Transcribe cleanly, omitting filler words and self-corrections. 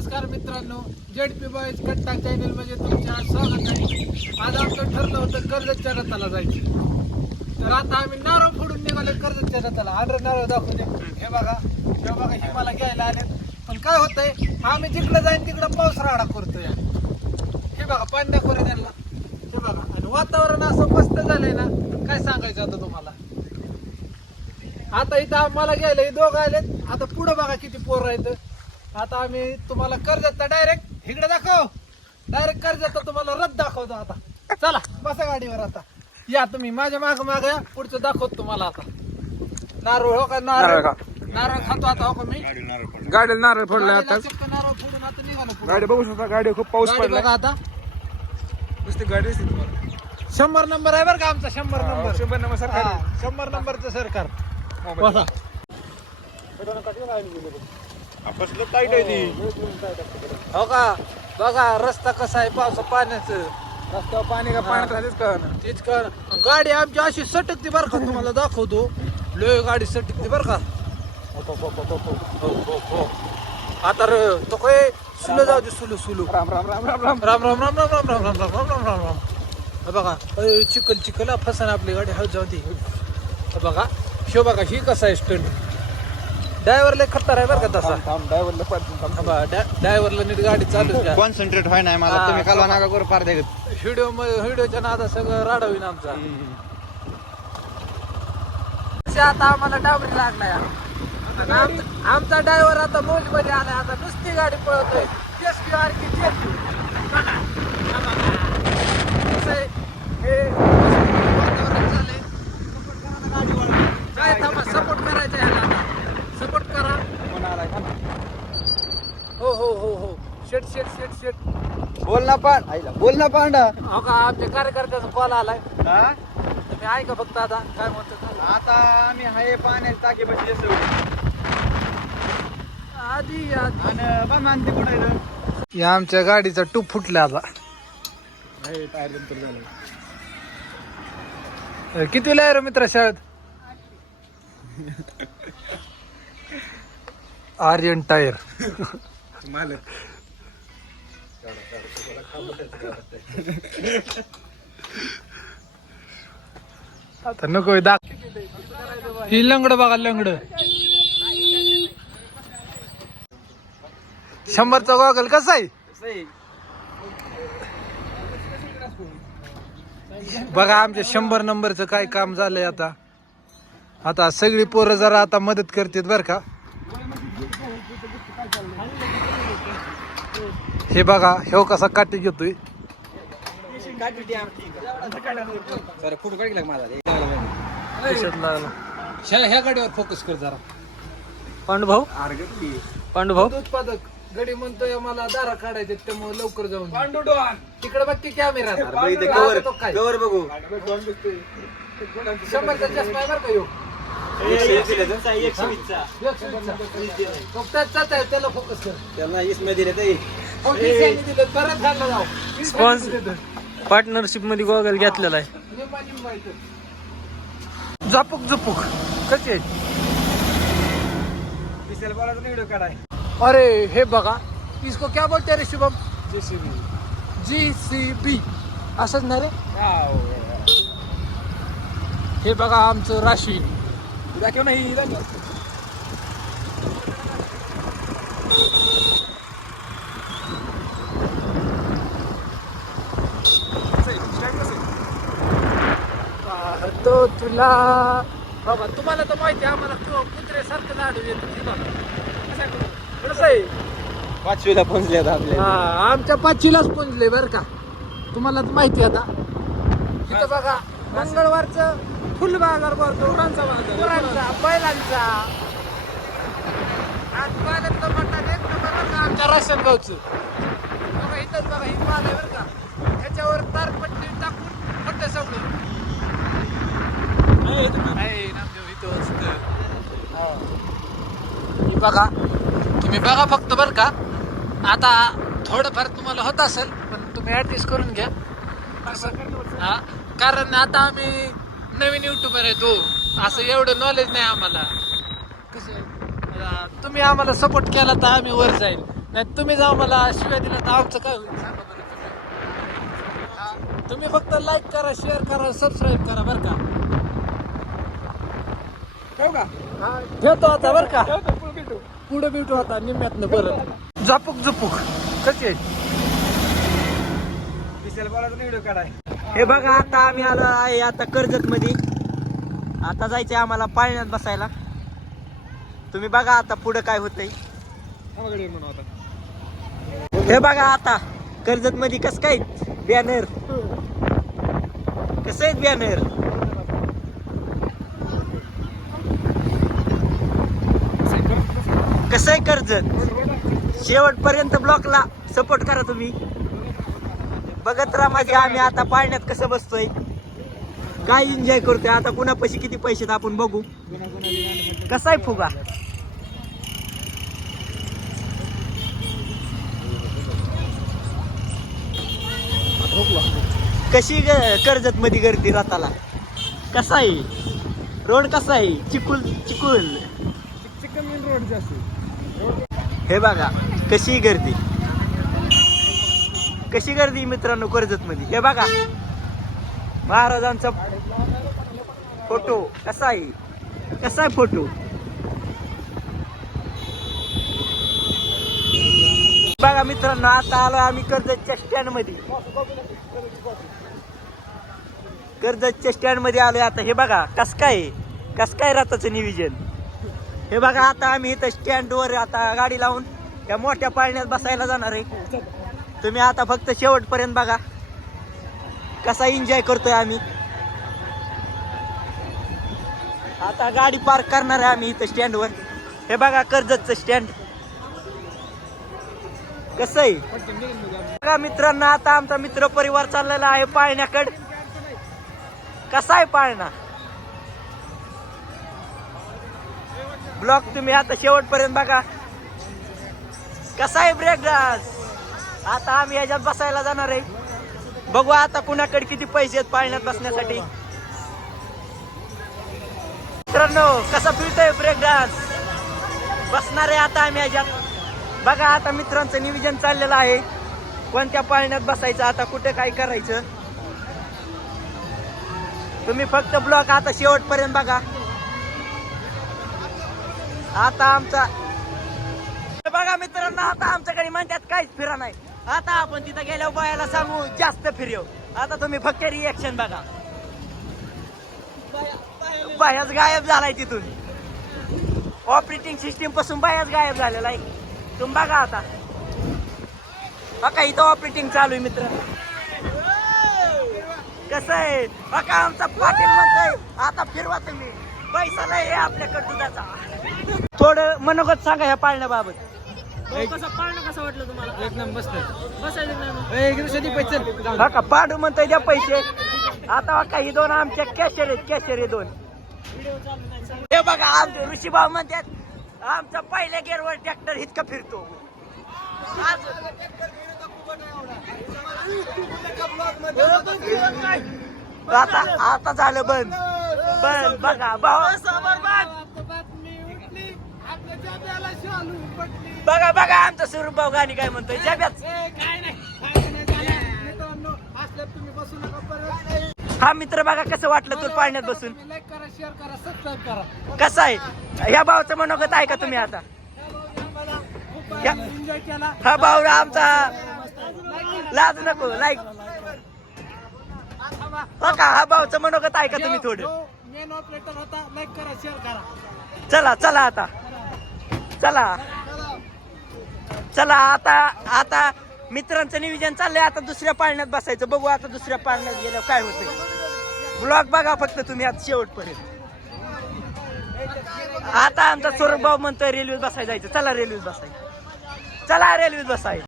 नमस्कार मित्रांनो, ZP boys कट्टा चॅनल मध्ये तुमच्या स्वागत आहे. आज आमचं ठरलं होतं कर्जतच्या रथाला जायचं, तर आता आम्ही नारळ फोडून निघाले कर्जतच्या रथाला. आंध्र नारळ दाखवते. हे बघा हे मला घ्यायला आले. पण काय होतंय, आम्ही जिकडे जाईन तिकडं पाऊस राडा करतोय. हे बघा पाणी दाखवलं त्यांना. हे बघा, आणि वातावरण असं मस्त झालंय ना, काय सांगायचं आता तुम्हाला. आता इथं आम्हाला घ्यायला हे दोघं आलेत. आता पुढं बघा किती पोरं आहेत. आता आम्ही तुम्हाला कर्जतचा डायरेक्ट इकडे दाखव, डायरेक्ट कर्जतचा तुम्हाला रथ दाखवतो. आता चला बसा गाडीवर. आता या तुम्ही माझ्या माग माग या, पुढचं दाखवतो तुम्हाला. आता नारळ हो का, नारळ खातो आता. हो का, मी गाडी नारळ फोडला आता. नारळ फोडून आता निघालो पुढं. गाडी बघू शकता, गाडी खूप पाऊस गाडी पडला. बघा आता. नुसती गाडी दिसते तुम्हाला. 100 नंबर आहे बरं का आमचा. 100 नंबर. 100 नंबर सरकार. 100 नंबरचं सरकार. मोबाईल. हो का, बघा रस्ता कसा आहे पावसा पाण्याचं. रस्त्यावर पाणी का पाण्यात राहतेच का ना. तेच कर. गाडी आमची अशी सटकते बरं का, तुम्हाला दाखवतो. लय गाडी सटकते बरं का. आता तो काय सुलो जाऊ दे. सुलो राम राम राम राम राम. राम राम राम राम राम राम राम राम राम राम राम राम. बघा चिखल फसन आपली गाडी हळद जाऊ दे. बघा शो बघा, ही कसा आहे स्टंट. ड्रायव्हर लय खतर आहे बरं का तसा. ड्रायव्हरला नीट गाडी चालू द्या. कॉन्सन्ट्रेट व्हाय नाही मला. तुम्ही कालवा नाका करू पार दे. व्हिडिओच्या नादा सगळं राडा होईन आमचा. आता आम्हाला डाबरी लागलाय. आमचा ड्रायव्हर आता मोज मध्ये आलाय. आता नुसती गाडी पळतोय. काय थांबा, सपोर्ट करायचं ह्याला. आता सपोर्ट करा. हो शेट बोल ना पांडा. हो का, आमच्या कार्यकर्त्याचा कॉल आलाय. तुम्ही ऐका फक्त. आता काय म्हणतो आता आम्ही हाय पाण्याची टाकी बसली आधी आणि बा मानते कुठे या आमच्या गाडीचा टूप फुटला. आता टायर पंक्चर झालं. कितीला आहे रे मित्र शाळेत? आर्यन टायर. मालक आता नको ही लंगड बघा, लंगड. 100चा गॉगल कसा आहे बघा. आमच्या 100 नंबरचं काय काम झालंय. आता सगळी पोरं जरा आता मदत करतात बर का. हे बघा, हे कसा काठी घेतोय. ह्या गाडीवर फोकस कर जरा. पांडुभाऊ उत्पादक गडी म्हणतोय मला दारा काढायचे, त्यामुळे लवकर जाऊन तिकडे बघ की कॅमेरा. कवर बघू. 100चा चष्मा आहे बरं का ह्यो. त्याला फोकस कर. त्यांना इसमे दिले ते परत घालला जाऊ. पार्टनरशिप मध्ये गॉगल घेतलेला आहे. झपूक कशी आहे. व्हिडिओ काढाय. अरे हे बघा, इसको क्या बोलते रे शुभम? JCB असंच ना रे. हे बघा आमचं राशी. क्यों नाही तो तुला बाबा, तुम्हाला तर माहिती आहे आम्हाला कुत्र्यासारखं झाडू येतं. कसं आहे, 5वीला पोहोचले आपल्या. आमच्या 5वीलाच पोहोचले बरं का. तुम्हाला तर माहिती आता. इथं बघा मंगळवारचं फुल बाजार भरतो. गुरांचा बैलांचा. आज पाण्यातलं मटण एक नंबर आमच्या राशन गावचं. बघा इथंच बघा, ही पाल आहे बरं का. ह्याच्यावर तारपट्टी टाकून फक्त सगळं बघा. तुम्ही बघा फक्त बरं का. आता थोडंफार तुम्हाला होत असेल, पण तुम्ही ऍडजस्ट करून घ्या. हा, कारण आता आम्ही नवीन युट्यूबर आहे. तो असं एवढं नॉलेज नाही आम्हाला. कसं तुम्ही आम्हाला सपोर्ट केला तर आम्ही वर जाईल. नाही तुम्ही जाऊ मला शिवाय दिला तर आमचं काय होईल सांगा बरं तुम्ही. हा, तुम्ही फक्त लाईक करा, शेअर करा, सबस्क्राईब करा बरं का. ठेवू का ठेवतो आता बरं का. ठेवतो, पुढे भेटू. पुढे भेटू आता निम्म्यातनं परत. झपुक झुपूक कशी आहे? विशाल बोलायचा व्हिडिओ काढाय. हे बघा आता आम्ही आलो आहे आता कर्जत मध्ये. आता जायचंय आम्हाला पाळण्यात बसायला. तुम्ही बघा आता पुढे काय होतंय. आम्हाकडे म्हणून आता हे बघा आता कर्जत मध्ये कस काय बॅनर, कसं आहे बॅनर. कसं आहे कर्जत. शेवटपर्यंत ब्लॉकला सपोर्ट करा तुम्ही. बघत राहा माझे आम्ही आता पाळण्यात कसं बसतोय, काय एन्जॉय करतोय. आता कुणापाशी किती पैसे आहेत आपण बघू. कसा आहे फुगा. कशी कर्जत मध्ये गर्दी राताला. कसा आहे रोड, कसा आहे चिकुल चिकुल. चिकन मेन रोड जास्त. हे बघा कशी गर्दी, कशी गर्दी मित्रांनो कर्जत मध्ये. हे बघा महाराजांचा फोटो कसा आहे, कसा आहे फोटो. बघा मित्रांनो आता आलो आम्ही कर्जतच्या स्टँड मध्ये. कर्जतच्या स्टँड मध्ये आलोय आता. हे बघा कस काय राताचं नियोजन. हे बघा आता आम्ही इथं स्टँड वर आता गाडी लावून त्या मोठ्या पाळण्यात बसायला जाणार आहे. तुम्ही आता फक्त शेवटपर्यंत बघा कसा एन्जॉय करतोय आम्ही. आता गाडी पार्क करणार आहे आम्ही इथं स्टँड वर. हे बघा कर्जतचं स्टँड कसं आहे. बघा मित्रांनो आता आमचा मित्र परिवार चाललेला आहे पाळण्याकडे. कसा आहे पाळणा. ब्लॉक तुम्ही आता शेवटपर्यंत बघा. कसा आहे ब्रेक डान्स. आता आम्ही याच्यात बसायला जाणार आहे. बघू आता कुणाकडे किती पैसे आहेत पाळण्यात बसण्यासाठी. मित्रांनो कसा फिरतोय ब्रेक डान्स. बसणार आहे आता आम्ही याच्यात. बघा आता मित्रांचं नियोजन चाललेलं आहे कोणत्या पाळण्यात बसायचं, आता कुठे काय करायचं. तुम्ही फक्त ब्लॉक आता शेवटपर्यंत बघा. आता आमचा बघा मित्रांनो आता आमच्याकडे म्हणतात काहीच फिरा नाही. आता आपण तिथं गेल्यावर बायाला सांगू जास्त फिरव. आता तुम्ही फक्त रिएक्शन बघा. बायाच गायब झालाय तिथून. ऑपरेटिंग सिस्टीम पासून बायाच गायब झालेला आहे. तुम्ही बघा आता बघा इथं ऑपरेटिंग चालू आहे मित्र. कसं आहे बघा आमचा पाटील म्हणतोय आता फिरवा तुम्ही, पैसा नाही आहे आपल्याकडे दुधाचा. थोडं मनोगत सांगा ह्या पाळण्याबाबत. पाळणं कसं वाटलं तुम्हाला. एक नंबर बसायचं नाही पैसे. बघा पांडू म्हणतोय द्या पैसे. आता बघा ही दोन आमच्या कॅशर आहेत, कॅशर हे दोन. हे बघा आमचे ऋषीभाऊ म्हणतात आमचा पहिल्या गेअरवर ट्रॅक्टर इतका फिरतो. आता आता झालं बंद बंद. बघा भाऊ बघा बघा आमचा स्वरूप भाऊ गाणी काय म्हणतोय जब्यात. हा मित्र बघा कसं वाटलं तुला पाळण्यात बसून. लाईक करा, शेअर करा, सबस्क्राईब करा. कसं आहे ह्या भाऊचं मनोगत आहे का तुम्ही आता. एन्जॉय केला. हा भाऊ आमचा लाज नको लाईक बघा. हा भाऊचं मनोगत आहे का तुम्ही थोडं. मेन ऑपरेटर होता. लाईक करा, शेअर करा. चला चला आता चला चला आता आता मित्रांचं नियोजन चाललंय. आता दुसऱ्या पाळण्यात बसायचं. बघू आता दुसऱ्या पाळण्यात गेल्यावर काय होतंय. ब्लॉग बघा फक्त तुम्ही आता शेवटपर्यंत. आता आमचा स्वरूप भाऊ म्हणतोय रेल्वेत बसायला जायचं. चला रेल्वेत बसायचं. चला रेल्वेत बसाय.